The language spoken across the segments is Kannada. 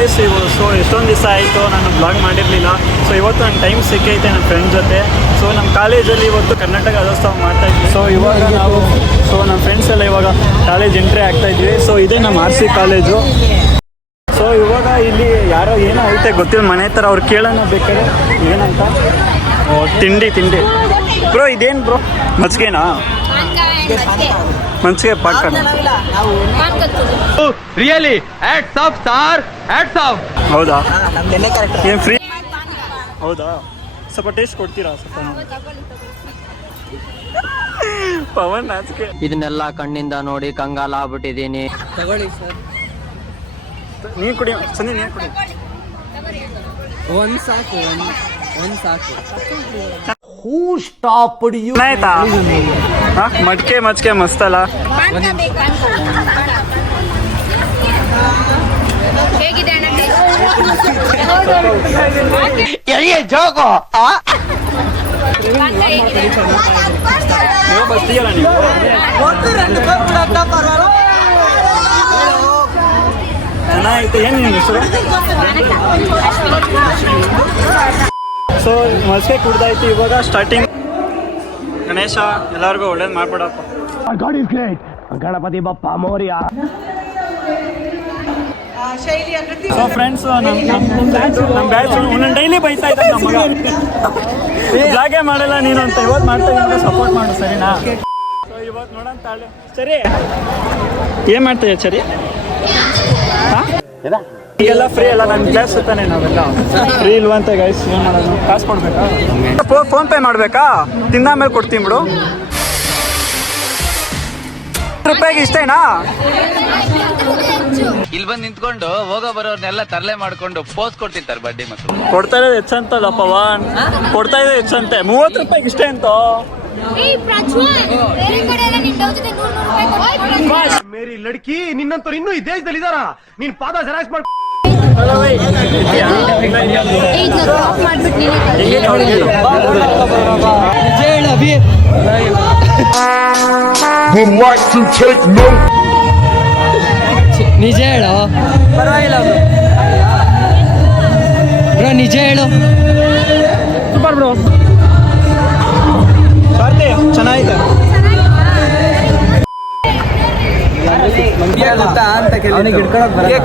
ಗೈಸ್ ಇವು ಸೊ ಎಷ್ಟೊಂದು ದಿವಸ ಆಯಿತು, ನಾನು ಬ್ಲಾಗ್ ಮಾಡಿರಲಿಲ್ಲ. ಸೊ ಇವತ್ತು ನನ್ನ ಟೈಮ್ ಸಿಕ್ಕೈತೆ ನನ್ನ ಫ್ರೆಂಡ್ ಜೊತೆ. ಸೊ ನಮ್ಮ ಕಾಲೇಜಲ್ಲಿ ಇವತ್ತು ಕರ್ನಾಟಕ ರಾಜ್ಯೋತ್ಸವ ಮಾಡ್ತಾ ಇದ್ವಿ. ಸೊ ಇವಾಗ ನಾವು ಸೊ ನಮ್ಮ ಫ್ರೆಂಡ್ಸ್ ಎಲ್ಲ ಇವಾಗ ಕಾಲೇಜ್ ಎಂಟ್ರಿ ಆಗ್ತಾ ಇದ್ವಿ. ಸೊ ಇದೇ ನಮ್ಮ ಆರ್ ಸಿ ಕಾಲೇಜು ಸೊ ಇವಾಗ ಇಲ್ಲಿ ಯಾರೋ ಏನೋ ಐತೆ ಗೊತ್ತಿಲ್ಲ, ಮನೆ ಥರ ಅವ್ರು ಕೇಳೋಣ ಬೇಕಾದ್ರೆ ಏನಂತ? ತಿಂಡಿ ತಿಂಡಿ. ಬ್ರೋ ಇದೇನು ಬ್ರೋ ಮಜ್ಗೆನಾ ಮನ್ಸಿಗೆ ಪಾಕ really hats off sir hats off ಹೌದಾ? ಏನು ಫ್ರೀ ಹೌದಾ? ಸ್ವಲ್ಪ ಟೇಸ್ಟ್ ಕೊಡ್ತೀರಾ ಸ್ವಲ್ಪ ಪವನ್ ನಾಚಿಕೆ. ಇದನ್ನೆಲ್ಲ ಕಣ್ಣಿಂದ ನೋಡಿ ಕಂಗಾಲ ಆಗ್ಬಿಟ್ಟಿದ್ದೀನಿ. ತಗೊಳ್ಳಿ ಸರ್ ನೀರು ಕುಡಿ ಸಂಜೆ ನೀರು ಕುಡಿ. ಒಂದ್ ಸಾಕು ಒಂದ್ ಸಾಕು. ಆಯ್ತಾ? ಹಾ ಮಡ್ಕೆ ಮಚ್ಕೆ ಮಸ್ತಲ್ಲ. ಏನು ಸೊ ಮಸ್ಕೆ ಕುಡ್ದಾಯ್ತು. ಇವಾಗ ಸ್ಟಾರ್ಟಿಂಗ್ ಗಣೇಶ ಎಲ್ಲರಿಗೂ ಒಳ್ಳೇದು ಮಾಡ್ಬಿಡಪ್ಪ. ಗಣಪತಿ ಬಪ್ಪ ಮೋರ್ಯ. ಸೊ ಫ್ರೆಂಡ್ಸ್ ನಮ್ಮ ಬ್ಯಾಚ್ ಒಂದೊಂದು ಡೈಲಿ ಬೈತಾ ಇದ್ದ ನಮ್ಮ ಬ್ಲಾಗೇ ಮಾಡಲ್ಲ ನೀನು ಅಂತ ಇವತ್ತು ಮಾಡ್ತಾ ಇದ್ದ ಸಪೋರ್ಟ್ ಮಾಡು ಸರಿನಾ? ಸೊ ಇವತ್ತು ನೋಡೋಣ ತಾಳೆ. ಸರಿ. ಏನು ಮಾಡ್ತೀಯ ಸರಿ? ಹಾ? ಈಗೆಲ್ಲ ಫ್ರೀ ಅಲ್ಲ ನನ್ನ ಕ್ಲಾಸ್ ತಾನೆ ನಾವೆಲ್ಲ ಫ್ರೀ ಇಲ್ವಂತೆ ಗೈಸ್ ಏನು ಮಾಡೋದು? ಕಾಸು ಕೊಡ್ಬೇಕಾ? ಫೋನ್ ಪೇ ಮಾಡಬೇಕಾ? ತಿಂದ ಮೇಲೆ ಕೊಡ್ತೀನಿ ಬಿಡು. ರೂಪಾಯಿಗೆ ಇಷ್ಟೇನಾ? ಇಲ್ಲಿ ಬಂದು ನಿಂತ್ಕೊಂಡು ಹೋಗೋ ಬರೋರ್ನೆಲ್ಲ ತರಲೆ ಮಾಡ್ಕೊಂಡು ಪೋಸ್ ಕೊಡ್ತಿರ್ತಾರೆ ಬಡ್ಡಿ ಮಕ್ಕಳು ಕೊಡ್ತಾ ಇರೋದು ಹೆಚ್ಚಂತಲ್ಲ ಪವನ್? ಕೊಡ್ತಾ ಇರೋದು ಹೆಚ್ಚಂತೆ. ಮೂವತ್ತು ರೂಪಾಯಿಗೆ ಇಷ್ಟೇ ಅಂತ? ಎಲ್ಲ ನಿನ್ ಮೇರಿ ಲಡ್ಕಿ ನಿನ್ನಂತವ್ರು ಇನ್ನೂ ಈ ದೇಶದಲ್ಲಿ ಇದಾರ ನೀನ್ ಪಾದ ಜರಾಕ್ಸ್ ಮಾಡಿ ನಿಜ ಹೇಳೋ ಬ್ರೋ ನಿಜ ಹೇಳು ಸೂಪರ್ ಬ್ರೋ ಕಾರ್ತಿ ಚೆನ್ನಾಗಿದೆ ಅಂತ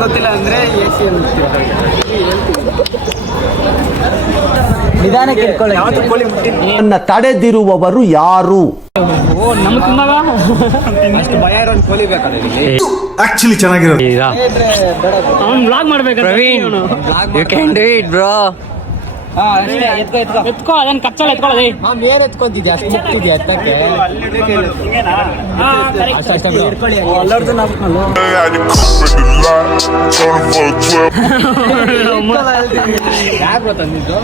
ಗೊತ್ತಿಲ್ಲ ಅಂದ್ರೆ ನಿಧಾನಕ್ಕೆ ನನ್ನ ತಡೆದಿರುವವರು ಯಾರು? Actually, ಚೆನ್ನಾಗಿರೋದು. Praveen you can do it bro ಎತ್ಕೋ ಅದನ್ನ ಕಚ್ಚಲ್ಲ ಎತ್ಕೊಳ್ಳೋದು ಮಾಮ್ ಏನ್ ಎತ್ಕೊಂತಿದ್ಯಾ ಅಷ್ಟು ಮುಗ್ತಿದ್ಯಾ ಎತ್ತಕ್ಕೆ. a 12. ಯಾಕೆ ಗೊತ್ತಂದಿದ್ದು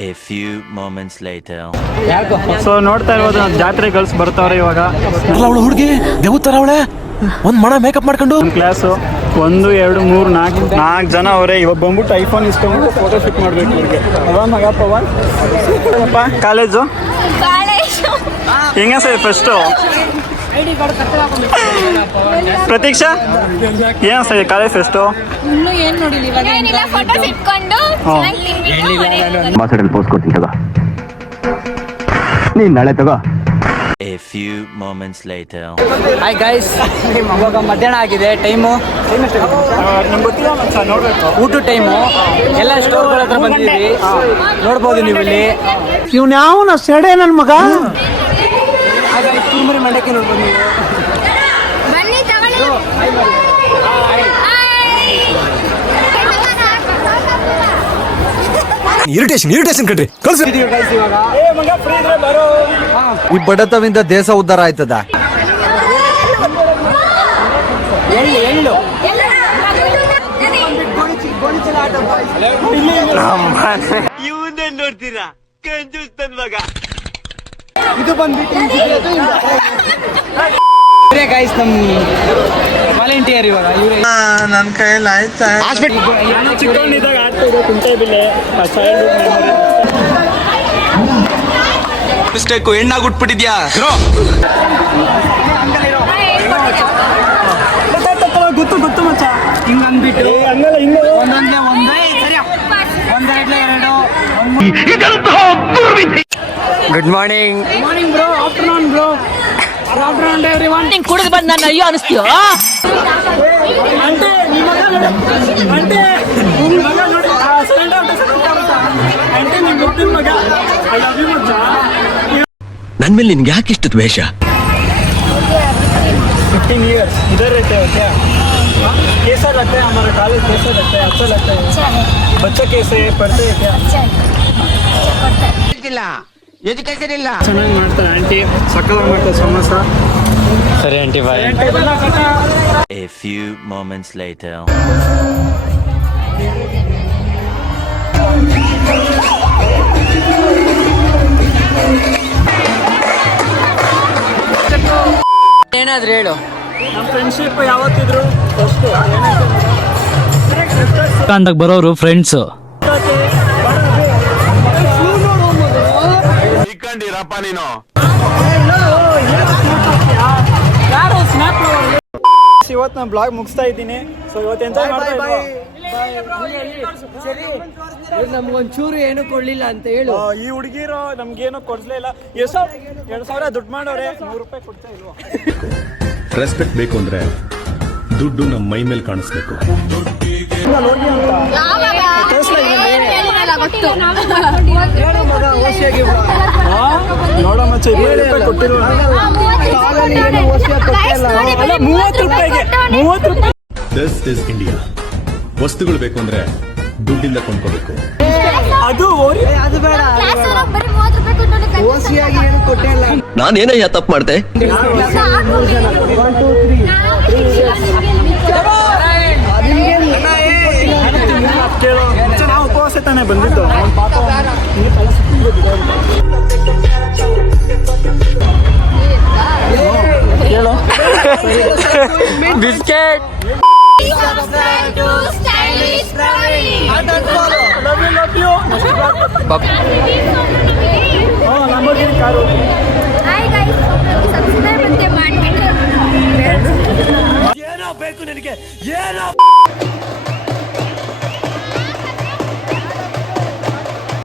A few moments later. So ನೋಡ್ತಾ ಇರ್ಬೋದು ಜಾತ್ರೆ ಗರ್ಲ್ಸ್ ಬರ್ತಾವ್ರೆ ಇವಾಗ. ಅವಳು ಹುಡುಗಿ? ದೇವತರ ಅವಳೆ? ಒಂದ್ ಮಣ ಮೇಕಪ್ ಮಾಡ್ಕೊಂಡು? ಕ್ಲಾಸು ಒಂದು ಎರಡು ಮೂರು ನಾಲ್ಕು ನಾಲ್ಕು ಜನ ಅವರೇ. ಇವಾಗ ಬಂದ್ಬಿಟ್ಟು ಐಫೋನ್ ಇಸ್ಕೊಂಡು ಫೋಟೋ ಶೂಟ್ ಮಾಡ್ಬೇಕು ಇವ್ರಿಗೆ. ಅವ ಮಗ ಪವನ್? ಏನಪ್ಪ ಕಾಲೇಜು? ಕಾಲೇಜು ಹೆಂಗ ಸರ್ ಫಸ್ಟು ಪ್ರತೀಕ್ಷಾ? ಏನ ಸರ್ ಕಾಲೇಜ್ ಫೆಸ್ಟು ಏನಿಲ್ಲ ಫೋಟೋಸ್ ಇಟ್ಕೊಂಡು ಹಾ. ಚೆನ್ನಾಗಿ ತಿನ್ಬಿಟ್ಟು ಮನೆಗೆ ಹೋಗೋದು. ಮಾತಾಡಲು ಪೋಸ್ ಕೊಡ್ತೀನಿ ತಗೋ. ನೀನು ನಾಳೆ ತಗೋ. A few moments later. Hi guys ಇವಾಗ ಮಧ್ಯಾಹ್ನ ಆಗಿದೆ. ಟೈಮು ಊಟ ಟೈಮು ಎಲ್ಲ ಸ್ಟೋರ್ಗಳ ಹತ್ರ ಬಂದಿದ್ದೀವಿ. ನೋಡ್ಬೋದು ನೀವು ಇಲ್ಲಿ. ಇವ್ನ್ಯಾವನ ಸೆಡೆ ನನ್ ಮಗ? ಮಂಡಕ್ಕೆ ನೋಡ್ಬೋದು ನೀವು ಬನ್ನಿ ತಗೊಳ್ಳಿ ಇರಿಟೇಷನ್ ಇರಿಟೇಷನ್ ಕಣ್ರಿ ಕಳ್ಸಿ ಗೈಸ್ ಇವಾಗ ಏ ಮಗ ಫ್ರೀ ಇದ್ರೆ ಬರೋ ಈ ಬಡತವಿಂದ ದೇಶ ಉದ್ಧಾರ ಆಯ್ತದ ಇವನ್ನೇ ನೋಡ್ತೀರಾ ಕಂಜೂಸ್ ಮಗ ಇದು ಬಂದ್ಬಿಟ್ಟು ಇವರೇ ಗೈಸ್ ನಮ್ಮ ವಾಲಂಟಿಯರ್ ಇವಾಗ ಇವರೇ ನನ್ನ ಕೈಯಲ್ಲಿ ಆಯ್ತಾ ಚಿಕ್ಕವನಿದ್ದಾಗ ಆಡ್ತಿದ್ದೆ ಕುಂಟೆ ಬಿಲ್ಲೆ ಚೈಲ್ಡ್ಹುಡ್ ಮೆಮೊರಿ ಮಿಸ್ಟೇಕು ಹೆಣ್ಣಾಗ್ಬಿಟ್ಬಿಟ್ಟಿದ್ಯಾ ಗೊತ್ತು ಗೊತ್ತು ಮಚ್ಚ. ಹಿಂಗ ಅಂದ್ಬಿಟ್ಟು. ಹಂಗಲ್ಲ ಹಿಂಗೆ ಒಂದೊಂದೇ ಒಂದೇ ಸರಿ ಒಂದೆರಡ್ಲೆ ಎರಡು good morning morning bro afternoon bro afternoon everyone ಕುಡಿದು ಬಂದು ನನ್ನ ಅಯ್ಯೋ ಅನಿಸ್ತೀಯೋ? ಅಂತೆ ನಿಮ್ಮ ಮಗ ನೋಡಿ ನಿಮ್ಮ ಮಗ ನೋಡಿ ಸೈಲೆಂಟ್ ಔಟ್ ಅಂಟೆ ನಿಮ್ಮ ಗೊತ್ತಿನ ಮಗ ಐ ಲವ್ ಯು ಮಚ್ಚ ನನ್ ಮೇಲೆ ನಿನ್ಗೆ ಯಾಕೆ ಇಷ್ಟು ದ್ವೇಷ फिफ्टीन ईयर्स इधर रहते हो क्या हाँ? कैसा लगता है हमारा कॉलेज कैसा लगता है अच्छा लगता है बच्चा कैसे है पढ़ते हैं क्या ಚೆನ್ನಾಗಿ ಮಾಡ್ತಾರೆ ಆಂಟಿ ಸಕ್ಕತ್ತಾಗಿ ಮಾಡ್ತಾರೆ ಸಮೋಸ ಸರಿ aunty bye A few moments later. ಏನಾದ್ರು ಹೇಳು. ನಮ್ಮ ಫ್ರೆಂಡ್ಶಿಪ್ ಯಾವತ್ತಿದ್ರು ಫಸ್ಟ್ ಅಂದಾಗ ಬರೋರು ಫ್ರೆಂಡ್ಸ್ ಇಕ್ಕಂಡಿರಪ್ಪ ನೀನು. ಇವತ್ತು ನಾನು ಬ್ಲಾಗ್ ಮುಗಿಸ್ತಾ ಇದ್ದೀನಿ. ಸೊ ಇವತ್ತು ಎಂಜಾಯ್ ಮಾಡ್ತಾ ನಮ್ಗೊಂಚೂರು ಏನು ಕೊಡ್ಲಿಲ್ಲ ಅಂತ ಹೇಳು. ಈ ಹುಡುಗಿರು ನಮ್ಗೇನು ಕೊಡ್ಲೇ ಇಲ್ಲ. ಎಷ್ಟೋ ಎರಡು ಸಾವಿರ ದುಡ್ಡು ಮಾಡೋರೆ. ನೂರು ರೂಪಾಯಿ ಕೊಡ್ತಾ ಇಲ್ವಾ? ರೆಸ್ಪೆಕ್ಟ್ ಬೇಕು ಅಂದ್ರೆ ದುಡ್ಡು ನಮ್ಮ ಮೈ ಮೇಲೆ ಕಾಣಿಸ್ಬೇಕು. ಮಗ, ರೂಪಾಯಿ ಕೊಟ್ಟಿಲ್ವಾ ಅಲ್ಲ ಮೂವತ್ತು ರೂಪಾಯಿಗೆ ಮೂವತ್ತು ರೂಪಾಯಿ ದಿಸ್ ಇಸ್ ಇಂಡಿಯಾ ವಸ್ತುಗಳು ಬೇಕು ಅಂದ್ರೆ ದುಡ್ಡಿಂದ ಕೊಂಡ್ಕೋಬೇಕು ಅದು ಅದು ಬೇಡ ಮೂವತ್ತು ರೂಪಾಯಿ ಕೊಟ್ಟು ನಾನೇನಯ್ಯ ತಪ್ಪು ಮಾಡ್ದೆ ನಾವು ಉಪವಾಸ ತಾನೇ ಬಂದಿದ್ದು ಮಾಡ್ಬಿಟ್ಟು ಏನೋ ಬೇಕು ನಿನಗೆ ಏನೋ